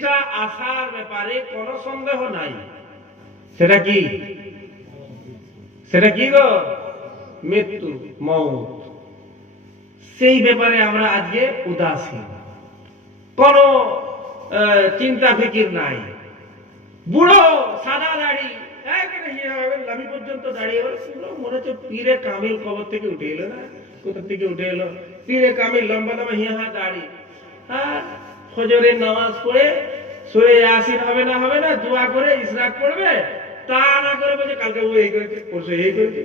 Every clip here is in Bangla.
জিনিসটা আসার ব্যাপারে কোনো সন্দেহ নাই। সেটা কি? সেটা কি গো? মৃত্যু, মওত। সেই ব্যাপারে আমরা আজকে উদাসীন, কোনো চিন্তা ফিকির নাই। বুড়ো সাদা দাড়ি লামি পর্যন্ত দাঁড়িয়ে মনে হচ্ছে পীরে কামিল কবর থেকে উঠে এলো, না কোথা থেকে উঠে এলো পীরে কামিল, লম্বা লম্বা হিয়া দাড়ি, আর ফজরের নামাজ পড়ে সূরা ইয়াসিন হবে না দোয়া করে ইশরাক পড়বে, তা না করে বলছে কালকে ও এই করেছে, পরশু এই করেছে।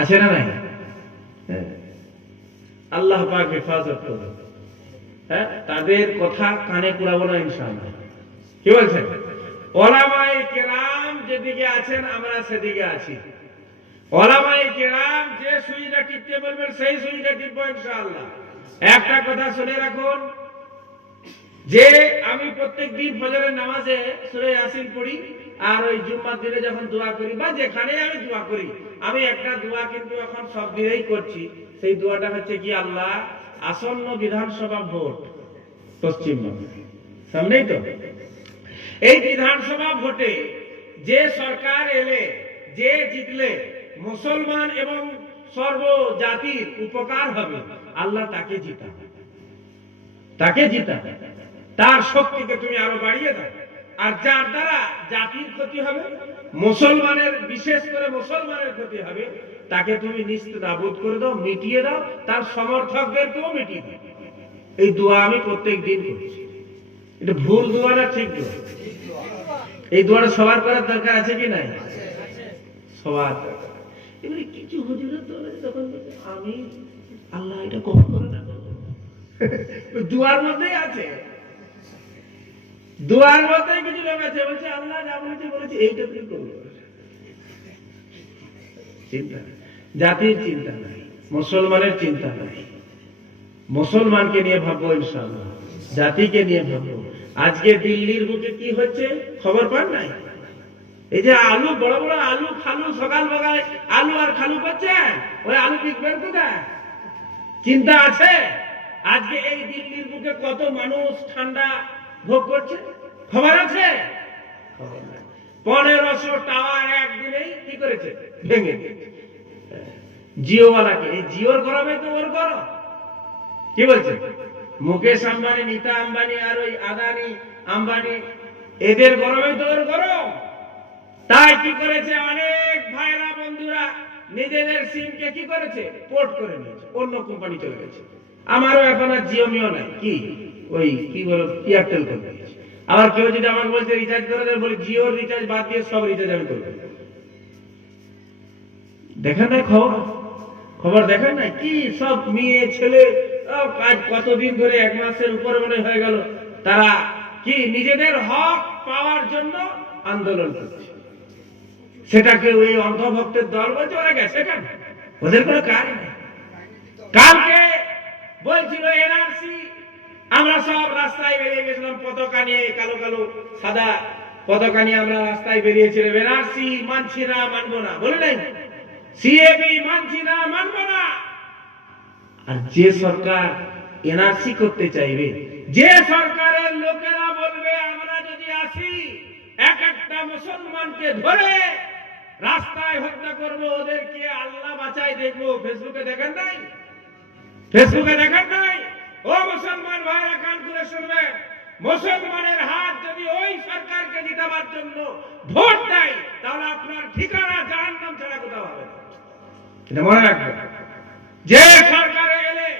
আছে না নাই? আল্লাহ পাক হেফাজত করুন। তাদের কথা কানে কুড়াবো না ইনশাআল্লাহ। কি বলছেন? ওলামায়ে কেরাম যেদিকে আছেন আমরা সেদিকে আছি। ওলামায়ে কেরাম যে সুইটা টিপতে বলবেন সেই সুইটা টিপবো ইনশাআল্লাহ। একটা কথা শুনে রাখুন, যে আমি প্রত্যেকদিন ফজরের নামাজে সূরা ইয়াসিন পড়ি, আর ওই জুম্মার দিনে যখন দোয়া করি বা যেখানে আমি দোয়া করি, আমি একটা দোয়া কিন্তু এখন সব দিনেই করছি। সেই দোয়াটা হচ্ছে কি, আল্লাহ আসন্ন বিধানসভা ভোট পশ্চিমবঙ্গে সামনেই তো, এই বিধানসভা ভোটে যে সরকার এলে, যে জিতলে মুসলমান এবং সর্বজাতির উপকার হবে, আল্লাহ তাকে জিতা, তার শক্তিকে তুমি আরো বাড়িয়ে দাও। আর যার দ্বারা জাতির ক্ষতি হবে, মুসলমানের, বিশেষ করে মুসলমানের ক্ষতি হবে, তাকে তুমি নিস্তানাবুদ করে দাও, মিটিয়ে দাও, তার সমর্থকদেরকেও মিটিয়ে দাও। এই দোয়া আমি প্রত্যেক দিন করছি। এটা ভুল দোয়া না ঠিক দোয়া? এই দোয়াটা সবার করার দরকার আছে কি নাই? সবার দরকার। এবারে কিছু হুজুরের দলে তখন আমি আল্লাহ এটা কখন করে না, দোয়ার মধ্যেই আছে, দোয়ার মধ্যেই কিছু লোক আছে বলছে আল্লাহ যা বলেছে এইটা তুমি করবে। চিন্তা, জাতির চিন্তা নাই, মুসলমানের চিন্তা নাই। মুসলমানকে নিয়ে ভাববো ইনশাআল্লাহ, জাতিকে নিয়ে ভাববো। আজকে দিল্লির বুকে কি হচ্ছে খবর পান নাই? এই যে আলু, বড় বড় আলু খালু, সকাল বেলায় আলু আর খালু পাচ্ছেন, ওই আলু বিকবেন কোথায়? চিন্তা আছে? আজকে এই দিল্লির বুকে কত মানুষ ঠান্ডা ভোগ করছে, খবর আছে? 1500 টাওয়ার একদিনেই কি করেছে? ভেঙে দিয়েছে। জিওওয়ালাকে, এই জিওর গরমে তো ওর গরম। কি বলছে? মুকেশ আম্বানি, নীতা আম্বানি আর ওই আদানি আম্বানি, এদের গরমে তো ওর গরম। তাই কি করেছে, অনেক ভাইরা বন্ধুরা নিজেদের সিমকে কি করেছে, পোর্ট করে নিয়েছে, অন্য কোম্পানি চলে গেছে। আমারও এখন আর জিও মিও নাই, কি ওই কি বলো এয়ারটেল করে দিয়েছে। আবার কেউ যদি আমাকে বলছে রিচার্জ করে দেয়, বলে জিওর রিচার্জ বাদ দিয়ে সব রিচার্জ আমি করবো। দেখেন নাই খবর দেখেন নাই? কি সব মেয়ে ছেলে কাজ কতদিন ধরে, 1 মাসের উপরে মনে হয়ে গেল, তারা কি নিজেদের হক পাওয়ার জন্য আন্দোলন করছে। সেটাকে ওই অন্ধভক্তের দল বলছে, ওরা গেছে কেন? ওদের কোনো কাজ নেই। কালকে বলছিল এনআরসি, আমরা সব রাস্তায় বেরিয়ে গেছিলাম পতাকা নিয়ে, কালো কালো সাদা পতাকা নিয়ে আমরা রাস্তায় বেরিয়েছিলাম। এনআরসি মানছি না, মানবো না, বলে নাই? সিএবি মানছি না, মানবো না। আর যে সরকার এনআরসি করতে চাইবে, যে সরকারের লোকেরা বলবে আমরা যদি আসি এক একটা মুসলমানকে ধরে রাস্তায় হত্যা করব, ওদেরকে আল্লাহ বাঁচাই দেখবো, ফেসবুকে দেখেন নাই? ও মুসলমান ভাইরা কান খুলে শুনবে, মুসলমানের হাত যদি ওই সরকারকে জিতাবার জন্য ভোট দেয়, তাহলে আপনার ঠিকানা জাহান্নাম ছাড়া কোথাও হবে না। এটা মনে রাখবেন। যে সরকারে এলে,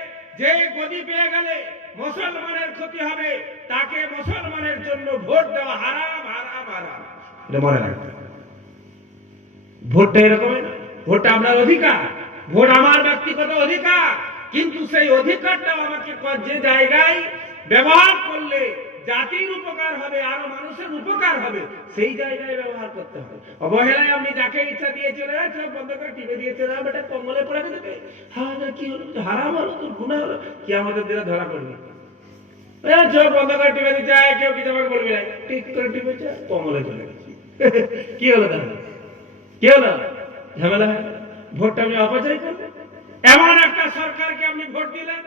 যে গদি পেয়ে গেলে মুসলমানের ক্ষতি হবে, তাকে মুসলমানের জন্য ভোট দেওয়া হারাম হারাম হারাম। এটা মনে রাখবেন। ভোটটা এরকমই না, ভোটটা আপনার অধিকার, ভোট আমার ব্যক্তিগত অধিকার, কিন্তু সেই অধিকারটা আমাকে যে জায়গায় ব্যবহার করলে জাতির উপকার হবে, আরো মানুষের উপকার হবে, সেই জায়গায় ব্যবহার করতে হবে। অবহেলায় আপনি যাকে ইচ্ছা দিয়ে চলে যায়, চোখ বন্ধ করে টিপে দিয়ে চলে যাবে, এটা কম্বলে পড়ে দেবে। হ্যাঁ কি হলো, হারাম হলো, তোর গুনাহ হলো, কি আমাদের দিনে ধরা পড়বে। চোখ বন্ধ করে টিপে দিতে চায়, কেউ কিছু আমাকে বলবে না, ঠিক করে টিপেছে, কম্বলে চলে গেছে। কি হলো তাহলে? কি হলো? ঝামেলা। ভোটটা আপনি অপচয় করবেন, এমন একটা সরকারকে আপনি ভোট দিলেন।